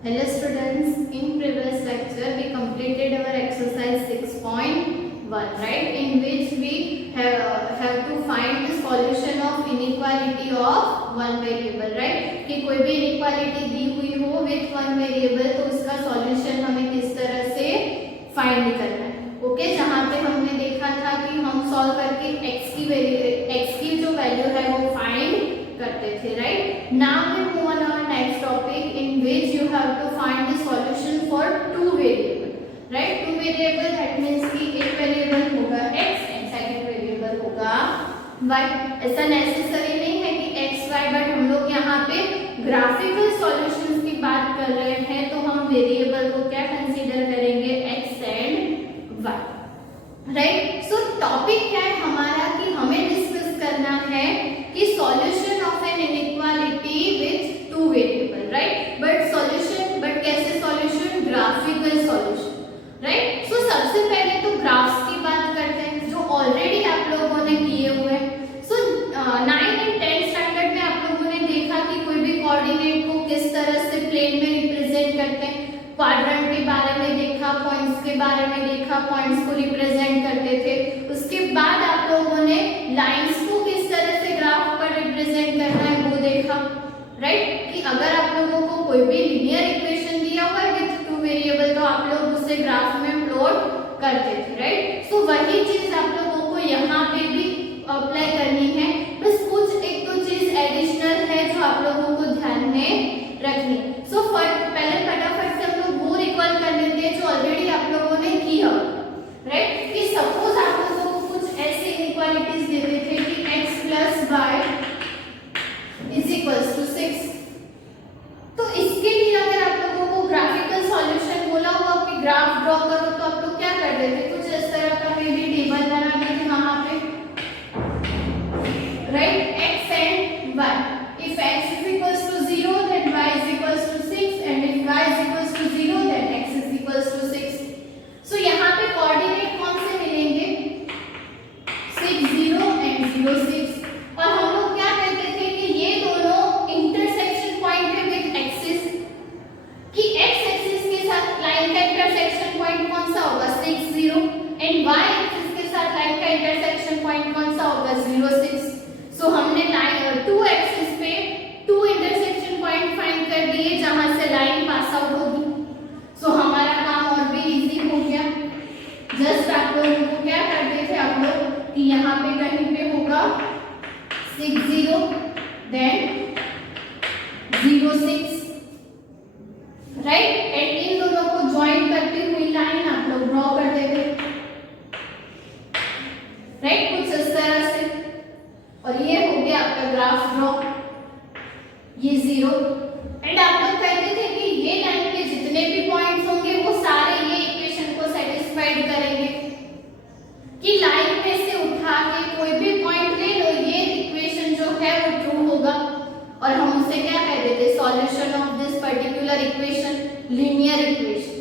Hello students, in previous lecture we completed our exercise 6.1, right, in which we have to find the solution of inequality of one variable, right, कि कोई भी inequality दी हुई हो with one variable तो उसका solution हमें किस तरह से find करना है. ओके, जहाँ पे हमने देखा था कि हम सॉल्व करके x की जो वैल्यू है वो फाइंड करते थे, right. Now we move on our next topic in which you have to find the solution for two variable, right. Two variable that means कि एक वेरिएबल होगा x एंड सेकंड वेरिएबल होगा y. ऐसा necessary नहीं है कि x y, but हम लोग यहाँ पे ग्राफिकल सॉल्यूशंस की बात कर रहे हैं तो हम वेरिएबल को क्या कंसीडर करेंगे, x and y, right. So topic क्या है हमारा कि हमें डिस्कस करना है कि solution of an inequality with two variable, right. But कैसे solution, graphical solution, right. So सबसे पहले तो ग्राफ्स की बात करते हैं जो ऑलरेडी आप लोगों ने किए हुए हैं. सो 9 एंड 10 स्टैंडर्ड में आप लोगों ने देखा कि कोई भी कोऑर्डिनेट को किस तरह से प्लेन में रिप्रेजेंट करते हैं. क्वाड्रेंट के बारे में देखा, पॉइंट्स के बारे में देखा, पॉइंट्स को रिप्रेजेंट करते थे. उसके बाद आप लोगों ने लाइंस को किस तरह से ग्राफ पर रिप्रेजेंट करना है वो देखा, राइट. कि अगर आप लोगों को कोई भी लीनियर इक्वेशन दिया हुआ है विद टू वेरिएबल तो आप लोग उसे ग्राफ में प्लॉट करते थे, राइट. सो वही चीज आप लोगों को यहाँ पे भी अप्लाई करनी है. बस कुछ एक दो चीज एडिशनल है जो आप लोगों को ध्यान में रखनी है. सो पहले फटाफट से हम लोग वो रिकॉल कर लेते हैं जो ऑलरेडी आप लोगों ने किया, राइट. कि सपोज आप लोगों को कुछ ऐसे इनइक्वालिटीज देते थे कि x + y = 6. तो इसके लिए अगर आप लोगों को ग्राफिकल सॉल्यूशन बोला हुआ कि ग्राफ ड्रॉ करो तो आप लोग क्या करते थे, कुछ इस तरह का मे भी टेबल बनाते थे वहां पे, right. x and y, if x = 0 then y = 6 and if y = 0 then x = 6. सो यहाँ पे कोऑर्डिनेट कौन से मिलेंगे, 6 0 एंड 0 6. और हम लोग क्या कहते थे कि ये दोनों इंटरसेक्शन पॉइंट है विद एक्सिस, कि x एक्सिस के साथ लाइन का इंटरसेक्शन पॉइंट कौन सा होगा, 6 0, एंड y एक्सिस के साथ लाइन का इंटरसेक्शन पॉइंट कौन सा होगा, 0 6. सो हमने लाइन 2 एक्सिस पे 2 इंटरसेक्शन पॉइंट फाइंड कर दिए जहां से लाइन पास आउट होगी. सो हमारा काम और भी इजी हो गया. जस्ट आप लोगों को क्या करते थे आप लोग कि यहाँ पे कहीं पे होगा 6 0 देन 0 6, राइट. एंड इन दोनों को ज्वाइन करती हुई लाइन आप लोग ड्रॉ कर देते, राइट, कुछ इस तरह से. और ये हो गया आपका ग्राफ ड्रॉ, ये 0. एंड आप लोग कहते थे कि ये लाइन पे जितने भी पॉइंट्स होंगे वो सारे ये इक्वेशन को सेटिस्फाइड करेंगे, कि लाइन में से उठा के कोई भी पॉइंट ले लो ये इक्वेशन जो है वो ट्रू होगा. और हम उसे क्या कहते थे, solution of this particular equation, linear equation,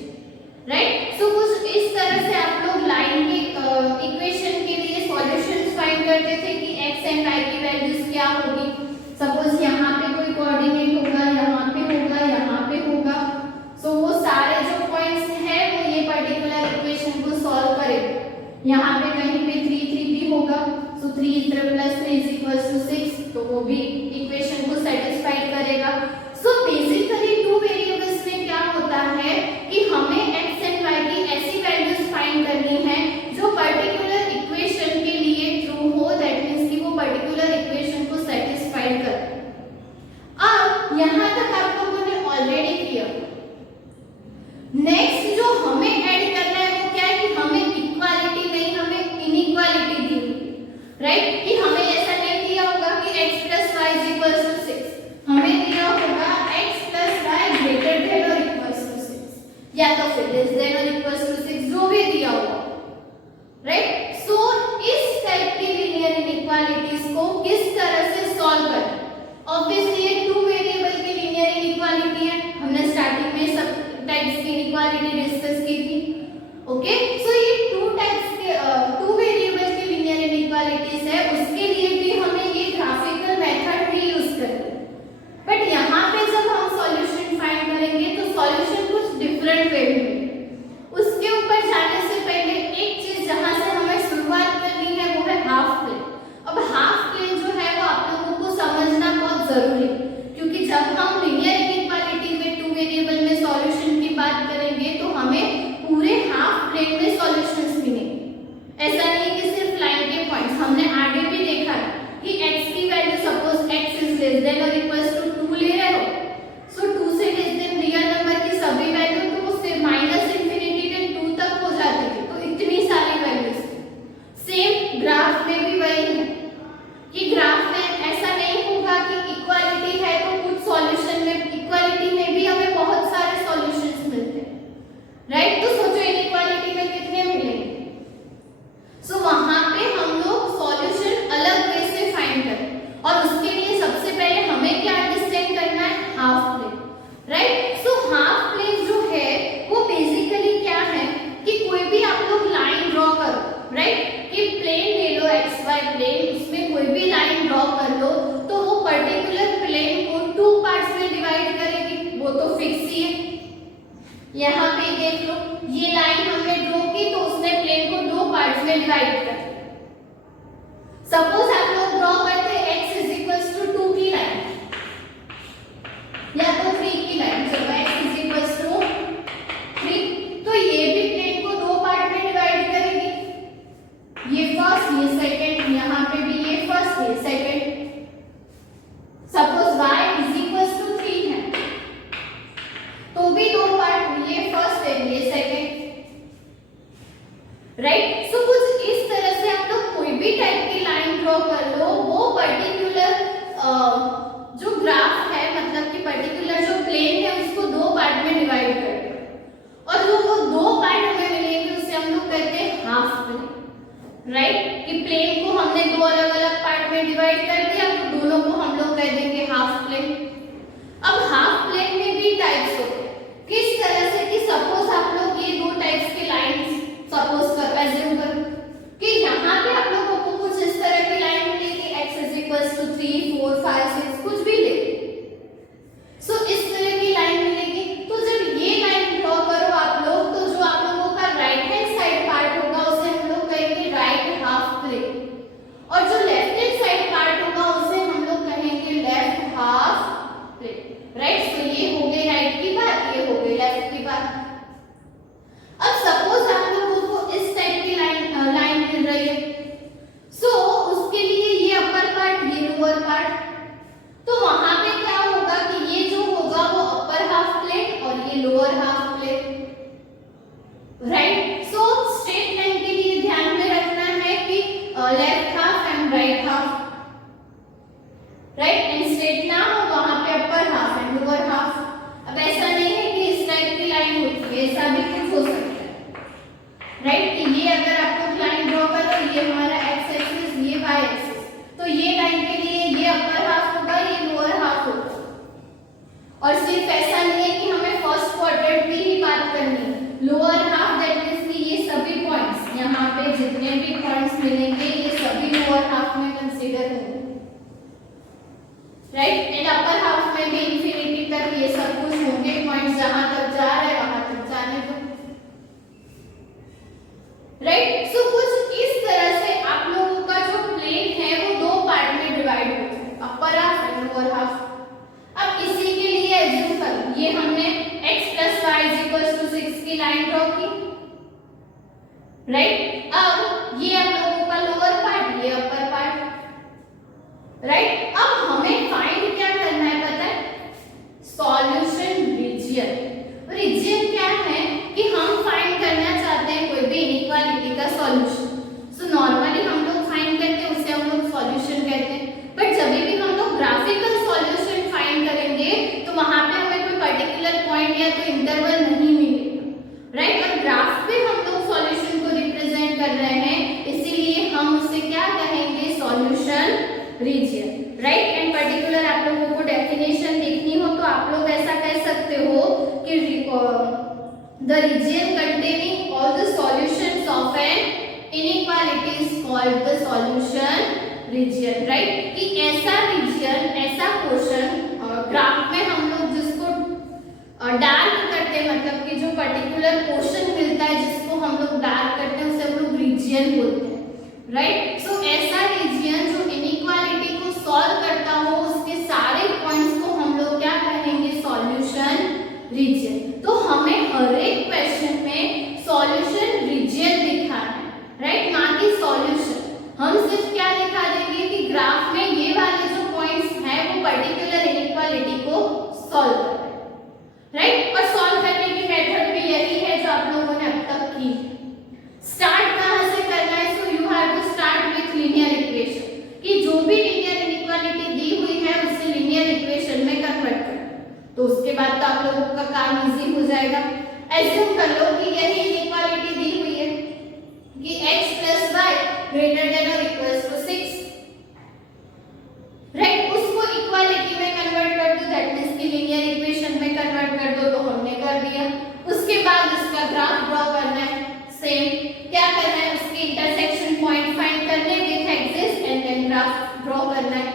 right. So कुछ इस तरह से आप लोग लाइन के इक्वेशन के लिए सॉल्यूशंस फाइंड करते थे कि x एंड y की वैल्यूज क्या होगी. सपोज यहाँ पे कोई कोऑर्डिनेट होगा, यहाँ पे होगा, यहाँ पे होगा. सो वो सारे जो पॉइंट्स हैं वो ये पर्टिकुलर इक्वेशन को सॉल्व करेगा. यहाँ पे कहीं पे 3 3 भी होगा, सो 3 + 3 = 6, तो वो भी इक्वेशन को सेटिस्फाई करेगा. सो बेसिकली टू वेरिएबल्स में क्या होता है कि हमें x एंड y की ऐसी वैल्यूज फाइंड करनी है जो पर्टिकुलर इक्वेशन के लिए ट्रू हो, दैट मींस कि वो पर्टिकुलर इक्वेशन को सेटिस्फाइड करे. अब यहाँ तक आप लोगों ने ऑलरेडी किया. नेक्स्ट जो हमें ऐड करना है वो क्या है कि हमें इक्वालिटी नहीं, हमें इनइक्वालिटी दी हुई, राइट. कि हमें ऐसा नहीं दिया होगा कि x + y = 6, हमें दिया होगा x + y greater than or equals to 6, या तो फिर less than or equals to 6, जो भी दिया होगा, राइट. सो इस टाइप की लीनियर इनइक्वालिटीज को किस तरह से सॉल्व करें. ऑब्वियसली ये टू वेरिएबल की लीनियर इनइक्वालिटी है, हमने स्टार्टिंग में सब टाइप्स की इनइक्वालिटी डिस्कस की थी, ओके. सो ये टू वेरिएबल की लीनियर इनइक्वालिटीज है, उसके लिए भी हमें ये ग्राफिकल मेथड ही यूज करना है. बट यहाँ पे जब हम सॉल्यूशन फाइंड करेंगे तो यहाँ पे देख लो, ये लाइन हमने ड्रॉ की तो उसने प्लेन को दो पार्ट्स में डिवाइड कर दिया। सपोज आप लोग ड्रॉ करते x इज इक्वल्स टू 2 की लाइन या तो 3 की लाइन, चलो x इज इक्वल्स टू 3, तो ये भी प्लेन को दो पार्ट में डिवाइड करेगी, ये फर्स्ट ये सेकंड, यहाँ पे भी ये फर्स्ट ये second. Suppose y is equals to 3 है तो भी दो पार्ट, ये फर्स्ट है ये सेकंड, राइट। सो कुछ इस तरह से आप लोग कोई भी टाइप की लाइन ड्रॉ कर लो, वो पर्टिकुलर जो ग्राफ है, मतलब कि पर्टिकुलर जो प्लेन है उसको दो पार्ट में डिवाइड कर दो, और जो वो दो पार्ट हमें मिलेंगे उसे हम लोग कहते हैं हाफ प्लेन, राइट। कि प्लेन को हमने दो अलग अलग पार्ट में डिवाइड कर दिया तो दोनों को हम लोग कह देंगे हाफ प्लेन। अब हाफ प्लेन में भी टाइप्स होते हैं, किस तरह से कि सपोज आप लोग ये दो टाइप्स की लाइंस सपोज कर एज्यूम करो कि यहाँ पे आप लोगों को कुछ इस तरह की लाइन मिलेगी, x इज इक्वल्स टू 3 4 5 6 कुछ भी ले, सो इस तरह की लाइन मिलेगी। तो जब ये लाइन ड्रॉ करो आप लोग, तो जो आप लोगों का राइट हैंड साइड पार्ट होगा उसे हम लोग कहेंगे राइट हाफ प्लेन, और जो लेफ्ट हैंड साइड पार्ट होगा उसे हम लोग कहेंगे लेफ्ट हाफ प्लेन, राइट। सो ये हो गई राइट की बात, ये हो गई लेफ्ट की बात। अब सपोज आप लोगों को इस टाइप की लाइन मिल रही है, सो उसके लिए ये अपर पार्ट ये लोअर पार्ट, तो वहां पे क्या होगा कि ये जो होगा वो अपर हाफ प्लेन और ये lower half plane, right. So straight line के लिए ध्यान में रखना है कि left half and right half, right, and straight ना हो वहां पे upper half and lower half. अब ऐसा नहीं है कि इस टाइप की लाइन होती है, ऐसा भी कुछ हो सकता है, राइट। कि ये अगर आप लोग लाइन ड्रॉ कर तो ये हमारा x एक्सिस ये y एक्सिस, तो ये लाइन के लिए ये अपर हाफ होगा ये लोअर हाफ होगा। और सिर्फ ऐसा नहीं है कि हमें फर्स्ट क्वाड्रेंट की ही बात करनी है, लोअर हाफ दैट मींस कि ये सभी पॉइंट्स यहाँ पे जितने भी पॉइंट्स मिलेंगे ये सभी लोअर हाफ में कंसीडर होंगे, राइट। एंड अपर हाफ में भी इंफिनिटी तक ये सब कुछ होंगे पॉइंट्स, जहां तक जा रहा है वहां तक जाने दो, राइट। सो कुछ इस तरह से आप लोगों का जो प्लेन है वो दो पार्ट में डिवाइड हो जाए, अपर हाफ एंड लोअर हाफ। अब इसी के लिए एज्यूम करो ये हमने x + y = 6 की लाइन ड्रॉ की, राइट। अब ये आप लोगों का लोअर पार्ट ये अपर पार्ट, राइट। अब हमें फाइंड क्या करना है पता है, सॉल्यूशन रीजन। रीजन क्या है कि हम फाइंड करना चाहते हैं कोई भी इनइक्वालिटी का सॉल्यूशन। सो नॉर्मली हम लोग फाइंड करते हैं उसे हम लोग सॉल्यूशन कहते हैं, बट जब भी हम लोग ग्राफिकल सॉल्यूशन फाइंड करेंगे तो वहां पे हमें कोई पर्टिकुलर पॉइंट या तो इंटरवल नहीं मिलेगा, राइट। और ग्राफ पे हम लोग सॉल्यूशन को रिप्रेजेंट कर रहे हैं, इसीलिए हम उसे क्या कहेंगे, solution region, right. And particular आप लोगों को डेफिनेशन देखनी हो तो आप लोग ऐसा कह सकते हो कि the region containing all the solutions of an inequality is called the solution region, right. कि ऐसा रीजन, ऐसा पोर्शन ग्राफ में हम लोग जिसको डार्क करते हैं, मतलब कि जो पर्टिकुलर पोर्शन मिलता है जिसको हम लोग डार्क करते हैं उसे हम लोग रीजन बोलते हैं, राइट। सो ऐसा रीजन जो इनइक्वालिटी को सॉल्व करता हो उसके सारे पॉइंट्स को हम लोग क्या कहेंगे, सॉल्यूशन रीजन। तो हमें हर एक क्वेश्चन में सॉल्यूशन रीजन दिखाना है, राइट, ना कि सॉल्यूशन। हम सिर्फ क्या दिखा देंगे कि ग्राफ में ये वाले जो पॉइंट्स हैं वो पर्टिकुलर इनइक्वालिटी को सॉल्व कर रहे हैं, राइट। और सॉल्व करने की मेथड भी यही है जो आप लोगों ने अब तक की। स्टार्ट कहां से करना है, so you have to start with linear equation, कि जो भी लीनियर इनइक्वालिटी दी हुई है उसे लीनियर इक्वेशन में कन्वर्ट कर, तो उसके बाद तो आप लोगों का काम इजी हो जाएगा। एज्यूम कर लो कि यही इनइक्वालिटी दी हुई है कि x + y ≥ 6, राइट। उसको इक्वालिटी में कन्वर्ट कर दो, दैट मींस कि लीनियर इक्वेशन में कन्वर्ट कर दो, तो हमने कर दिया। उसके बाद उसका ग्राफ ड्रॉ करना है, सेम क्या करना है, उसके इंटरसेक्शन पॉइंट फाइंड करने with axis and then graph draw करना है।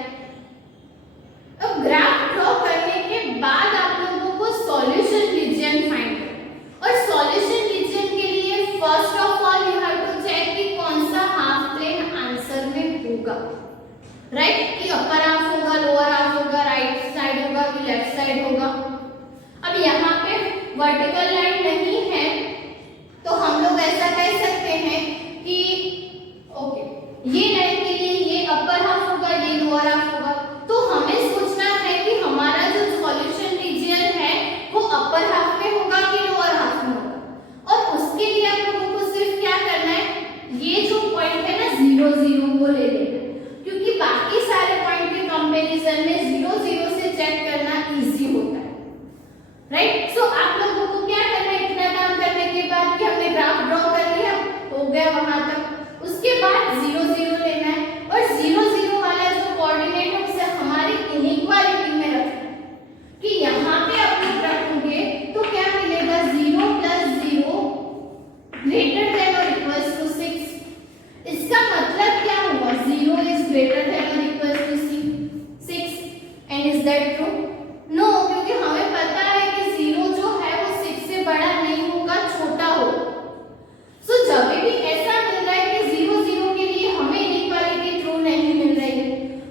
अब ग्राफ ड्रॉ करने के बाद आप लोगों को सॉल्यूशन रीजन फाइंड करना है, वर्टिकल लाइन नहीं है तो हम लोग ऐसा कह सकते हैं कि ओके, ये लाइन के लिए ये अपर हाफ होगा, ये लोअर हाफ होगा। तो हमें सोचना है कि हमारा जो सॉल्यूशन रीजन है वो अपर हाफ में होगा कि लोअर हाफ में होगा, और उसके लिए आप लोगों को सिर्फ क्या करना है, ये जो पॉइंट है ना 0 0 वो ले लेना, क्योंकि बाकी सारे पॉइंट के कंपैरिजन में 0 0 से चेक करना इजी होता है, राइट। सो आप लोगों को क्या करना है, इतना काम करने के बाद कि हमने ग्राफ ड्रॉ कर लिया, हो गया वहां तक, उसके बाद 0 0 लेना है और 0 0 वाला जो कोऑर्डिनेट है उसे हमारी इनइक्वालिटी में रखना है कि यहाँ पे आप लोग रखोगे तो क्या मिलेगा, 0 + 0 ग्रेटर देन और इक्वल्स टू 6। इसका मतलब क्या हुआ, 0 इज ग्रेटर देन और equals to 6, and is that true? No, क्योंकि हमें पता है कि 0 जो है वो 6 से बड़ा नहीं होगा, छोटा होगा। सो जब भी ऐसा मिल रहा है कि 0 0 के लिए हमें इनइक्वालिटी ट्रू नहीं मिल रही है,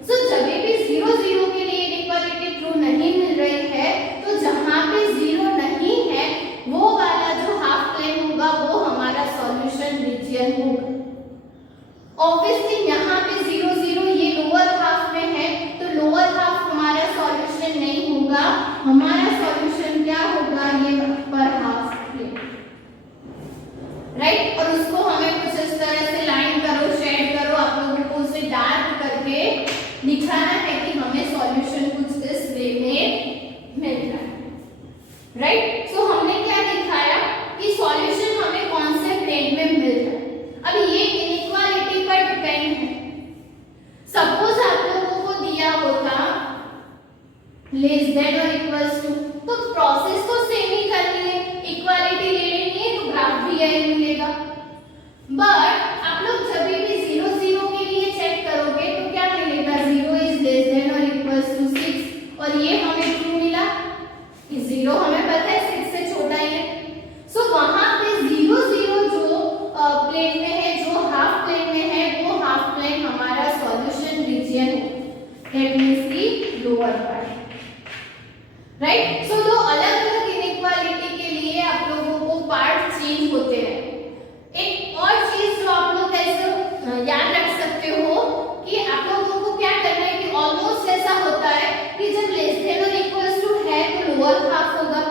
सो जब भी 0 0 के लिए इनइक्वालिटी ट्रू नहीं मिल रही है तो जहां पे 0 नहीं है वो वाला जो हाफ प्लेन होगा वो हमारा सॉल्यूशन रीजन होगा। ऑब्वियसली यहाँ पे 0 0 ये लोअर हाफ में है तो लोअर हाफ हमारा सॉल्यूशन नहीं होगा, हमारा सॉल्यूशन क्या होगा, ये अपर हाफ प्लेन, राइट। और उसको हमें कुछ इस तरह से लाइन करो, शेड करो, आप लोगों को उसे डार्क करके दिखाना है कि हमें सॉल्यूशन कुछ इस वे में मिल रहा है, राइट। सो हमने क्या दिखाया कि सॉल्यूशन हमें कौन से प्लेन में मिल रहा है। अब ये इनइक्वालिटी पर डिपेंड है। सपोज आप लोगों को दिया होता लेस देन और इक्वल्स टू, तो प्रोसेस तो सेम ही करनी है, इक्वालिटी ले लेनी है तो ग्राफ भी यही मिलेगा। बट आप लोग जब भी 0 0 के लिए चेक करोगे तो क्या मिलेगा, 0 इज लेस देन और इक्वल्स टू 6, और ये हमें ट्रू मिला कि 0 हमें पता है 6 से छोटा ही है। सो वहां पे 0 0 जो प्लेन में है, जो हाफ प्लेन में है, वो हाफ प्लेन हमारा सॉल्यूशन रीजन है, that means the lower part, right. So दो अलग-अलग इनइक्वालिटी के लिए आप लोगों को पार्ट चेंज होते हैं। एक और चीज जो आप लोग ऐसे याद रख सकते हो कि आप लोगों को क्या करना है कि ऑलमोस्ट ऐसा होता है कि जब लेस देन और इक्वल्स टू है तो लोअर हाफ होगा,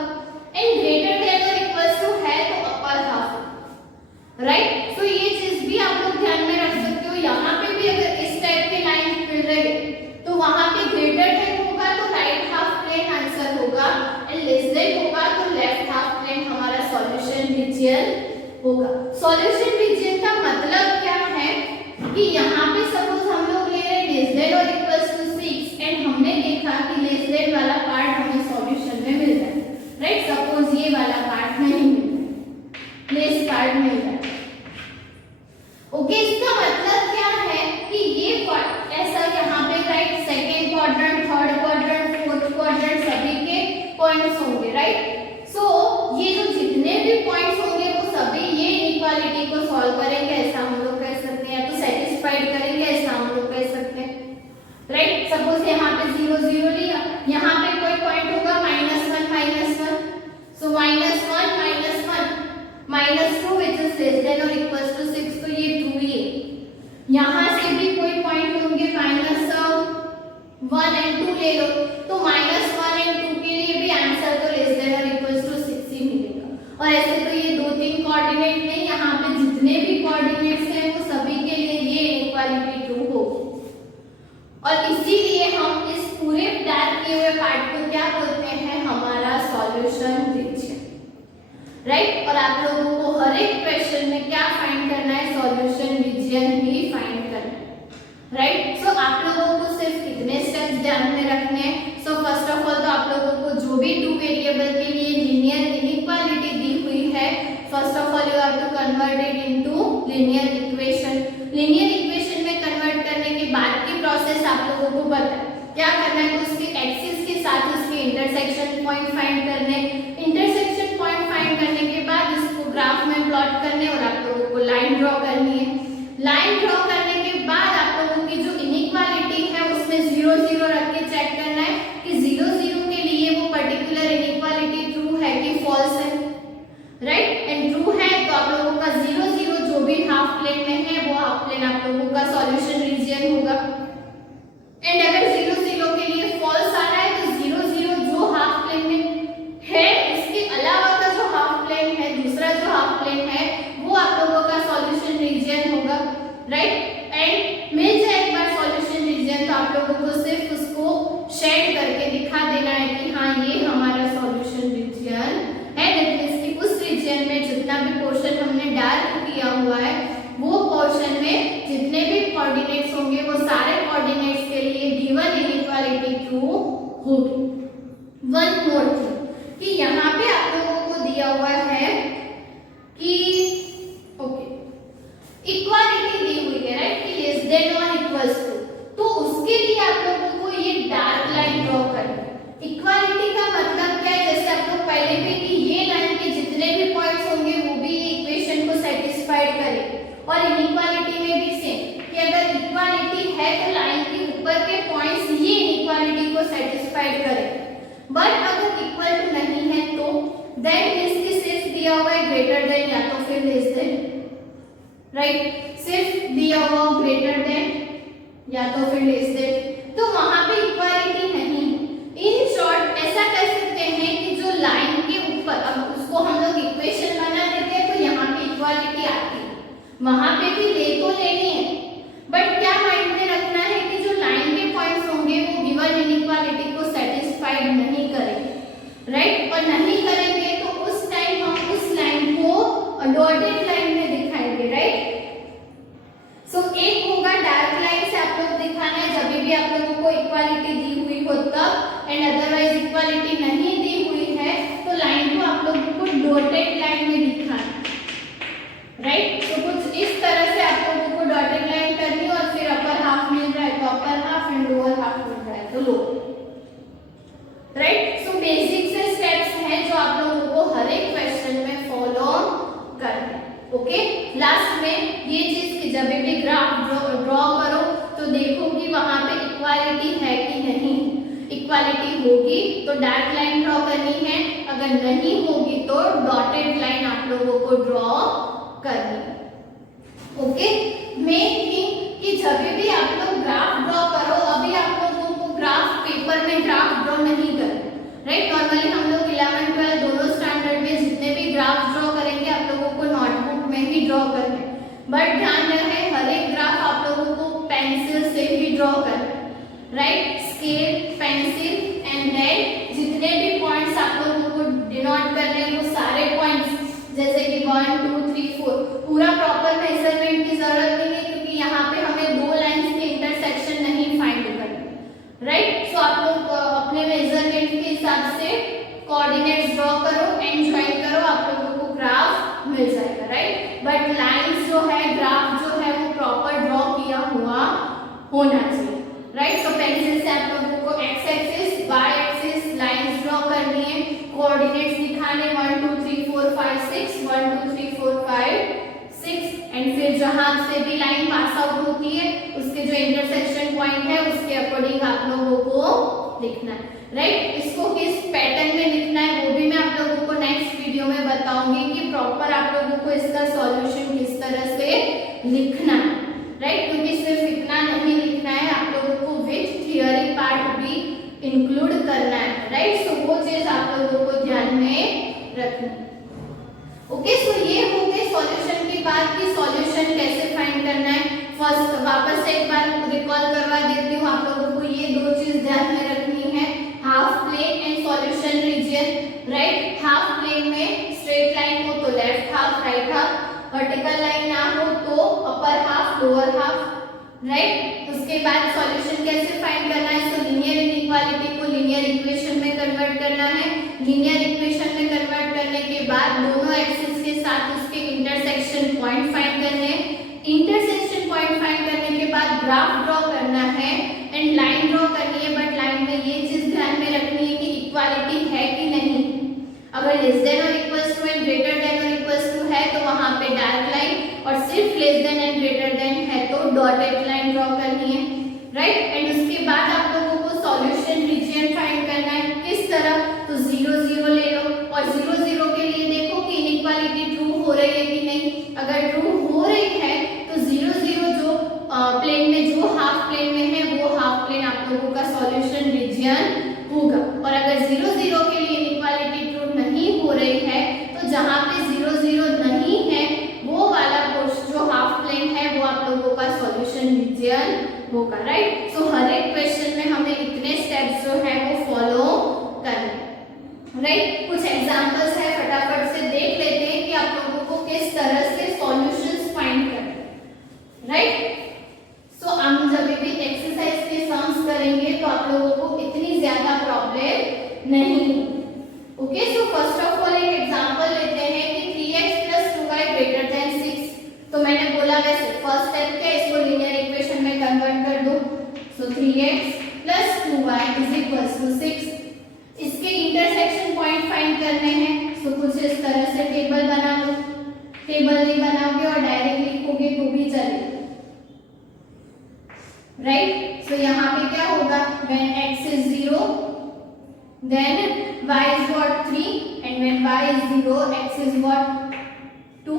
एंड ग्रेटर देन और इक्वल्स टू है तो अपर हाफ, राइट। सो ये चीज भी आप लोग ध्यान में रख सकते हो। यहाँ पे भी अगर इस टाइप के लाइन मिल रही है तो वहां पे ग्रेटर देन होगा तो राइट हाफ प्लेन आंसर होगा, एंड लेस देन होगा तो लेफ्ट हाफ प्लेन हमारा सॉल्यूशन रीजन होगा। सॉल्यूशन रीजन का मतलब क्या है कि यहाँ पे सपोज हम लोग ले रहे हैं लेस देन और इक्वल्स टू 6, एंड हमने देखा कि लेस देन वाला पार्ट हमें सॉल्यूशन में मिल रहा है, राइट। सपोज ये वाला पार्ट नहीं मिल रहा है, लेस पार्ट मिल रहा है, ओके। इसका मतलब क्या है कि ये पार्ट ऐसा यहाँ पे right second quadrant, third quadrant, fourth quadrant सभी के पॉइंट्स होंगे, राइट। सो ये जो जितने भी पॉइंट्स होंगे वो सभी ये इनइक्वालिटी को सॉल्व करेंगे, ऐसा हम लोग कह सकते हैं, या तो सेटिस्फाइड करेंगे, ऐसा हम लोग कह सकते हैं, राइट। सपोज यहाँ पे 0 0 लिया, यहाँ पे कोई पॉइंट होगा -1 -1, सो -1 -1 -2 which is less than or equals to 6, तो ये ट्रू ही है। यहाँ से भी कोई पॉइंट होंगे -1 and 2 ले लो, तो -1 and 2 के लिए भी आंसर तो लेस देन और इक्वल्स टू 6 ही मिलेगा। और ऐसे तो ये 2-3 कोऑर्डिनेट नहीं, यहाँ पे जितने भी कोऑर्डिनेट्स हैं वो सभी के लिए ये इनइक्वालिटी ट्रू होगी, और इसीलिए हम इस पूरे डार्क किए हुए पार्ट को क्या बोलते हैं, हमारा सॉल्यूशन रीजन, राइट। और आप लोगों को हर एक क्वेश्चन में क्या फाइंड करना है, सॉल्यूशन रीजन ही फाइंड करना है, राइट। सो आप लोगों को सिर्फ कितने स्टेप्स ध्यान में रखने हैं। सो फर्स्ट ऑफ ऑल तो आप लोगों को जो भी 2 वेरिएबल के लिए लीनियर इनइक्वालिटी दी हुई है, first of all you have to convert it into linear equation. Linear equation में कन्वर्ट करने के बाद की प्रोसेस आप लोगों को पता है क्या करना है, तो उसके एक्सिस के साथ उसके इंटरसेक्शन पॉइंट फाइंड करने, इंटरसेक्शन पॉइंट फाइंड करने के बाद इसको ग्राफ में प्लॉट करने और आप लोगों को लाइन ड्रॉ करनी है। लाइन ड्रॉ करने के बाद आप लोगों की जो इनइक्वालिटी है उसमें 0 0 रख के चेक करना है कि 0 0 के लिए वो पर्टिकुलर इनइक्वालिटी ट्रू है कि फॉल्स है। हाफ प्लेन में है वो हाफ प्लेन आप लोगों का सॉल्यूशन रीजन होगा। एंड अगर 0 0 के लिए फॉल्स आ रहा है तो 0 0 जो हाफ प्लेन में है उसके अलावा का जो हाफ प्लेन है, दूसरा जो हाफ प्लेन है वो आप लोगों का सॉल्यूशन रीजन होगा, राइट। एंड मिल जाए एक बार सॉल्यूशन रीजन तो आप लोगों को सिर्फ उसको शेड करके दिखा देना है कि हाँ ये हमारा सॉल्यूशन रीजन है। दैट मींस कि उस रीजन में जितना भी पोर्शन हमने डार्क किया हुआ है वो पोर्शन में जितने भी कोऑर्डिनेट्स होंगे वो सारे कोऑर्डिनेट्स के लिए गिवन इनइक्वालिटी ट्रू होगी। वन मोर थिंग कि यहाँ पे आप लोगों को दिया हुआ है कि ओके इक्वालिटी दी हुई है, राइट, कि लेस देन और इक्वल्स टू, तो उसके लिए आप लोगों को ये डार्क लाइन ड्रॉ करनी है। इक्वालिटी का मतलब क्या है, जैसे आप लोग पहले भी कि ये लाइन के जितने भी पॉइंट्स होंगे वो भी इक्वेशन को सेटिस्फाइड करेंगे, और इनइक्वालिटी में भी सेम कि अगर इक्वालिटी है तो लाइन के ऊपर के पॉइंट्स ये इनइक्वालिटी को सेटिस्फाइड करें। बट अगर इक्वल टू नहीं है तो देन इसके सिर्फ दिया हुआ है ग्रेटर देन या तो फिर लेस देन, राइट, सिर्फ दिया हुआ ग्रेटर देन या तो फिर लेस देन, तो वहां पे इक्वालिटी नहीं। इन शॉर्ट ऐसा कह सकते हैं कि जो लाइन के ऊपर, अब उसको हम लोग इक्वेशन बना देते हैं तो यहाँ पे इक्वालिटी आती है, वहां पे भी ले तो लेनी है, बट क्या माइंड में रखना है कि जो लाइन के पॉइंट्स होंगे वो गिवन इनइक्वालिटी को सेटिस्फाइड नहीं करेंगे, राइट, और नहीं करेंगे तो उस टाइम हम उस लाइन को डॉटेड लाइन में दिखाएंगे, राइट। सो एक होगा डार्क लाइन से आप लोग दिखाना है जब भी आप लोगों को इक्वालिटी दी हुई हो तब, एंड अदरवाइज इक्वालिटी नहीं दी हुई है तो लाइन को आप लोगों को डॉटेड लाइन में दिखाना, राइट। तो कुछ इस तरह से आप लोगों को डॉटेड लाइन करनी है, और फिर अपर हाफ मिल रहा है तो upper half and lower half मिल रहा है तो लोअर, राइट। सो बेसिक से स्टेप्स हैं जो आप लोगों को हर एक क्वेश्चन में फॉलो करना है, ओके। लास्ट में ये चीज कि जब भी ग्राफ ड्रॉ करो तो देखो कि वहां पे इक्वालिटी है कि नहीं। इक्वालिटी होगी तो डार्क लाइन ड्रॉ करनी है, अगर नहीं होगी तो डॉटेड लाइन आप लोगों को ड्रॉ करनी है, ओके। मेन थिंग कि जब भी आप लोग ग्राफ ड्रॉ करो, अभी आप लोगों को ग्राफ पेपर में ग्राफ ड्रॉ नहीं करना, राइट। नॉर्मली हम लोग 11 12 दोनों स्टैंडर्ड में जितने भी ग्राफ ड्रॉ करेंगे आप लोगों को नोटबुक में ही ड्रॉ करना है, बट ध्यान रहे हर एक ग्राफ आप लोगों को पेंसिल से ही ड्रॉ करना है, right. Scale, pencil and then जितने भी पॉइंट्स आप लोगों को डिनोट करने हैं वो सारे पॉइंट्स, जैसे कि 1 2 3 4 पूरा प्रॉपर मेजरमेंट की जरूरत नहीं है क्योंकि यहाँ पे हमें दो लाइंस के इंटरसेक्शन नहीं फाइंड करना, राइट। सो आप लोग अपने मेजरमेंट के हिसाब से कोऑर्डिनेट्स ड्रॉ करो एंड ज्वाइन करो, आप लोगों को ग्राफ मिल जाएगा, राइट। बट लाइंस जो है, ग्राफ जो है वो प्रॉपर ड्रॉ किया हुआ होना चाहिए, राइट। सो पेंसिल से आप लोगों को x axis, y axis lines draw करनी है, कोऑर्डिनेट्स दिखाने 1 2 3 4 5 6 1 2 3 4 5 6, एंड फिर जहां से भी लाइन पास आउट होती है उसके जो इंटरसेक्शन पॉइंट है उसके अकॉर्डिंग आप लोगों को लिखना है, राइट। इसको किस पैटर्न में लिखना है वो भी मैं आप लोगों को नेक्स्ट वीडियो में बताऊंगी कि प्रॉपर आप लोगों को इसका सॉल्यूशन किस तरह से लिखना है, राइट। क्योंकि सिर्फ इतना नहीं लिखना है, आप लोगों को विथ थियरी पार्ट भी इंक्लूड करना है, राइट। सो वो चीज आप लोगों को ध्यान में रखनी है, ओके। सो ये हो गए सॉल्यूशन की बात कि सॉल्यूशन कैसे फाइंड करना है। फर्स्ट वापस से एक बार रिकॉल करवा देती हूँ, आप लोगों को ये दो चीज ध्यान में रखनी है, half plane and solution region, right. Half plane में स्ट्रेट लाइन हो तो left half, right half, vertical line ना हो तो upper half, lower half, right. उसके बाद सॉल्यूशन कैसे फाइंड करना है, सो लीनियर इनइक्वालिटी को लीनियर इक्वेशन में कन्वर्ट करना है। लीनियर इक्वेशन में कन्वर्ट करने के बाद दोनों एक्सिस के साथ उसके इंटरसेक्शन पॉइंट फाइंड करने हैं। इंटरसेक्शन पॉइंट फाइंड करने के बाद ग्राफ ड्रॉ करना है एंड लाइन ड्रॉ करनी है, बट लाइन में ये चीज ध्यान में रखनी है कि इक्वालिटी है कि नहीं। अगर लेस देन और equals to and greater than और इक्वल्स टू है तो वहां पे डार्क लाइन, और सिर्फ less than and greater than है तो डॉटेड लाइन ड्रॉ करनी है, राइट। एंड उसके बाद आप लोगों को सॉल्यूशन रीजन फाइंड करना है, किस तरह, तो 0 0 ले लो और 0 0 के लिए देखो कि इनइक्वालिटी ट्रू हो रही है कि नहीं। अगर ट्रू हो रही है रही है, तो जहाँ पे 0 0 नहीं है वो वाला पोर्शन जो हाफ प्लेन है वो आप लोगों का सॉल्यूशन रीजन होगा, राइट। सो हर एक क्वेश्चन में हमें इतने स्टेप्स जो है वो फॉलो करने, राइट। कुछ एग्जांपल्स है, फटाफट से देख लेते हैं कि आप लोगों को किस तरह से सॉल्यूशंस फाइंड करने, राइट। सो हम जब भी एक्सरसाइज के सम्स करेंगे तो आप लोगों को इतनी ज्यादा प्रॉब्लम नहीं। Okay, so first of all एक एग्जांपल लेते हैं कि 3x + 2y > 6। तो मैंने बोला वैसे फर्स्ट स्टेप क्या, इसको लीनियर इक्वेशन में कन्वर्ट कर दो। सो 3x + 2y = 6। इसके इंटरसेक्शन पॉइंट फाइंड करने हैं। सो कुछ इस तरह से टेबल बना लो। टेबल नहीं बनाओगे और डायरेक्ट लिखोगे तो भी चलेगा, राइट। सो यहाँ पे क्या होगा, when x is 0 then y is what 3 and when y is 0 x is what 2,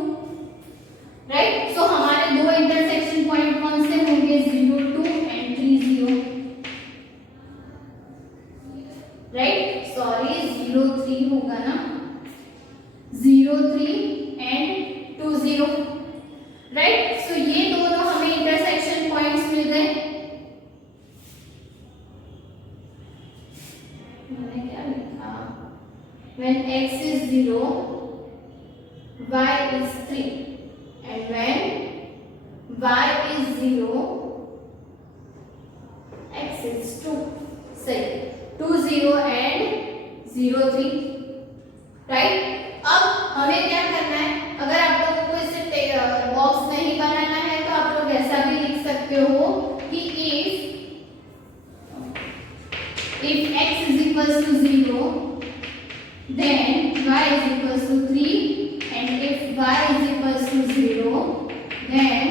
right. So हमारे दो इंटरसेक्शन पॉइंट कौन से होंगे, 0 2 and 3 0, राइट। सॉरी 0 3 होगा ना, 0 3 and 2 0, राइट। सो ये दोनों हमें इंटरसेक्शन पॉइंट्स मिल गए। मैंने क्या लिखा, when x is 0 y is 3 and when y is 0 x is 2, सही, 2 0 and 0 3, राइट। अब हमें क्या करना है, अगर आप लोगों को इसे बॉक्स नहीं बनाना है तो आप लोग ऐसा भी लिख सकते हो कि if x is equals to 0 then y is equals to 3 and if y is equals to 0 then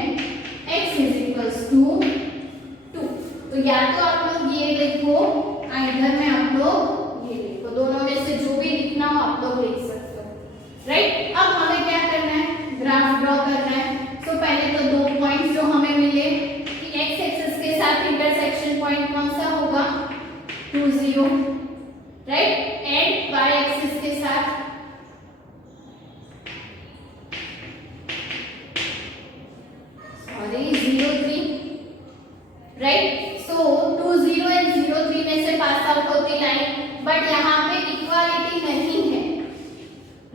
x is equals to 2। तो या तो आप लोग ये लिखो, इधर में आप लोग ये लिखो, दोनों में से जो भी लिखना हो आप लोग लिख सकते हो, राइट। अब हमें क्या करना है, ग्राफ ड्रॉ करना है। तो पहले तो दो पॉइंट्स जो हमें मिले कि x एक्सिस के साथ इंटरसेक्शन पॉइंट कौन सा होगा, 2 0, राइट, एंड y एक्सिस के साथ सॉरी 0 3, राइट। सो 2 0 एंड 0 3 में से पास आउट होती लाइन, बट यहाँ पे इक्वालिटी नहीं है,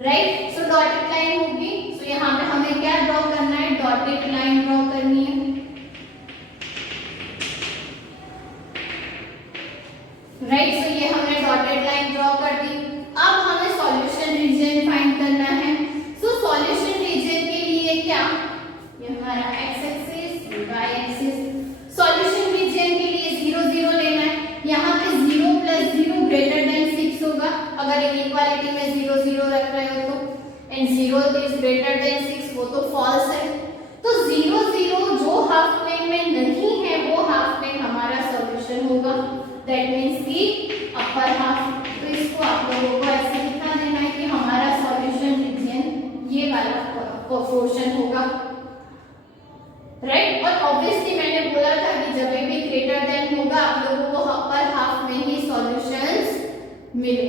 राइट। सो डॉटेड लाइन होगी। सो यहाँ पे हमें क्या ड्रॉ करना है, डॉटेड लाइन ड्रॉ करनी है, राइट। सो ये हमने डॉटेड लाइन ड्रॉ कर दी। अब हमें सॉल्यूशन रीजन फाइंड करना है। सो सॉल्यूशन रीजन के लिए क्या, ये हमारा x axis y axis, solution region के लिए 0 0 लेना है। यहाँ पे 0 + 0 > 6 होगा, अगर इक्वालिटी में 0 0 रख रहे हो तो, एंड 0 is greater than 6 वो तो फॉल्स है। तो 0 0 जो हाफ प्लेन में नहीं है वो हाफ प्लेन हमारा सॉल्यूशन होगा, दैट मींस कि अपर हाफ। तो इसको आप लोगों को ऐसे लिखा देना है कि हमारा सॉल्यूशन रीजन ये वाला पोर्शन होगा, राइट। और ऑब्वियसली मैंने बोला था कि जब भी ग्रेटर देन होगा आप लोगों को अपर हाफ में ही सॉल्यूशंस मिले,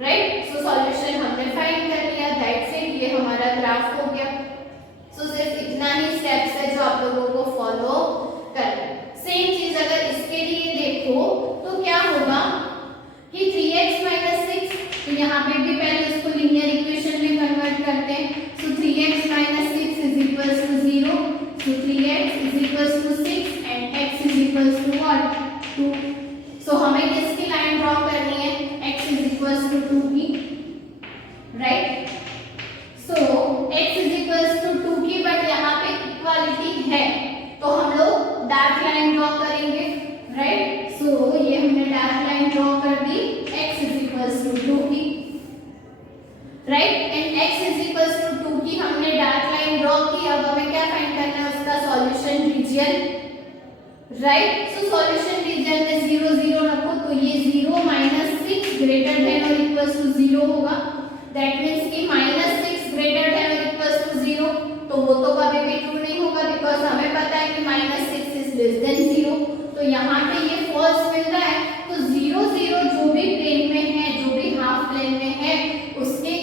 राइट। सो सॉल्यूशन हमने फाइंड कर लिया, दैट्स इट, ये हमारा ग्राफ हो गया। सो सिर्फ इतना ही स्टेप्स है जो आप लोगों को फॉलो करना है। सेम चीज अगर इसके लिए देखो तो क्या होगा कि 3x - 6, तो यहाँ पे भी पहले इसको लीनियर इक्वेशन में कन्वर्ट करते हैं। सो 3x - 6 = 0, so 3x = 6 and x = what 2। सो हमें किसकी लाइन ड्रॉ करनी है, x = 2 की, राइट। सो x = 2 की, बट यहाँ पे इक्वालिटी है तो हम लोग डार्क लाइन ड्रॉ करेंगे, राइट। सो ये हमने डार्क लाइन ड्रॉ कर दी, x = 2 की, राइट, एंड x = 2 की हमने डार्क लाइन ड्रॉ की। अब हमें क्या फाइंड करना है, उसका solution region, right. So solution region में 0 0 रखो, तो ये 0 - 6 > 0 होगा, दैट मींस कि -6 > 0, तो वो तो कभी भी ट्रू नहीं होगा, बिकॉज हमें पता है कि -6 is < 0। तो यहाँ पे ये फॉल्स मिल रहा है। तो 0 0 जो भी प्लेन में है, जो भी हाफ प्लेन में है, उसके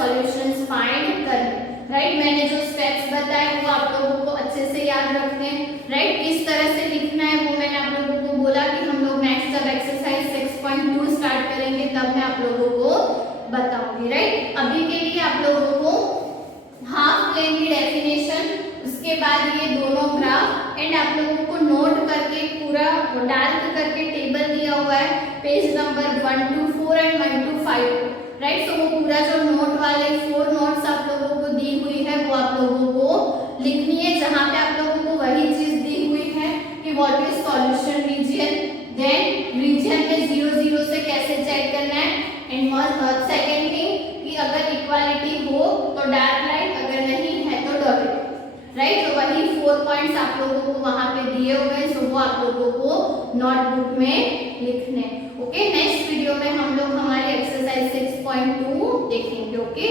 सॉल्यूशंस फाइंड करने, राइट। मैंने जो स्टेप्स बताए वो आप लोगों को अच्छे से याद रखने हैं, राइट। किस तरह से लिखना है वो मैंने आप लोगों को बोला कि हम लोग नेक्स्ट जब एक्सरसाइज 6.2 स्टार्ट करेंगे तब मैं आप लोगों को बताऊंगी, राइट। अभी के लिए आप लोगों को हाफ प्लेन की डेफिनेशन, उसके बाद ये दोनों ग्राफ एंड आप लोगों को नोट करके पूरा डार्क करके टेबल दिया हुआ है page number 1 to 4 and 1 to 5, right. तो वो पूरा जो नोट वाले 4 नोट्स आप लोगों को दी हुई है वो आप लोगों को लिखनी है, जहां पे आप लोगों को वही चीज दी हुई है कि what is solution region, then region में 0 0 से कैसे चेक करना है, एंड सेकंड थिंग कि अगर इक्वालिटी हो तो डार्क लाइन, अगर नहीं है तो डॉटेड, राइट। तो वही 4 पॉइंट्स आप लोगों को वहां पे दिए हुए हैं, सो वो आप लोगों को नोटबुक में लिखने, ओके। नेक्स्ट वीडियो में हम लोग हमारी एक्सरसाइज 6.2 देखेंगे, ओके।